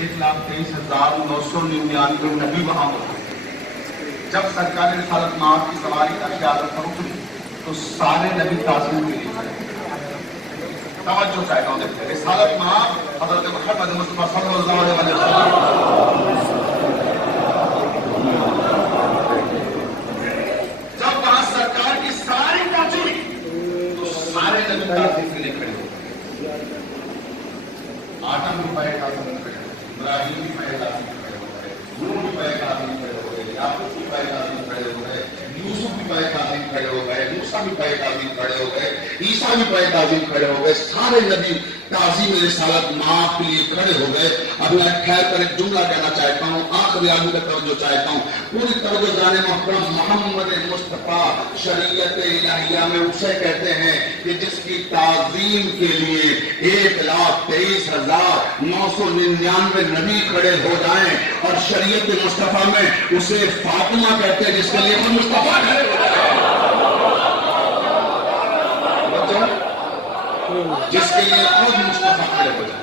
1,23,999 نبی وہاں ہوتے ہیں۔ جب سرکار رسالت مآب کی سواری کا قیادت پر اتری تو سارے نبی تعظیم کے لیے کھڑے۔ توجہ چاہتا ہوں دیکھتے ہیں رسالت مآب حضرت محمد مصطفیٰ صلی اللہ علیہ وسلم، جب وہاں سرکار کی ساری تعظیم تو سارے نبی تعظیم کے لیے کھڑے ہو گئے۔ آدم بھی پائے تعظیم کھڑے ہو گئے، ابراہیم بھی پائے تعظیم کھڑے ہو گئے، نوح بھی پائے تعظیم کھڑے ہو گئے، یعقوب بھی پائے تعظیم کھڑے ہو گئے، یوسف بھی پائے تعظیم کھڑے ہو گئے، موسیٰ بھی پائے تعظیم کھڑے ہو گئے، عیسیٰ بھی پائے تعظیم کھڑے ہو گئے، سارے نبی تعظیم رسالت مآب کے لیے کھڑے ہو گئے۔ اب میں ٹھہر کر ایک جملہ کہنا چاہتا ہوں، آخری آدمی کا توجہ چاہتا ہوں، پوری توجہ جانے محترم محمد مصطفیٰ شریعت الہیہ میں اسے کہتے ہیں کہ جس کی تعظیم کے لیے 1,23,999 نبی کھڑے ہو جائیں، اور شریعت مصطفیٰ میں اسے فاطمہ کہتے ہیں جس کے لیے خود مصطفیٰ کھڑے ہو جائیں، جس کے لیے خود مصطفیٰ کھڑے ہو جائیں۔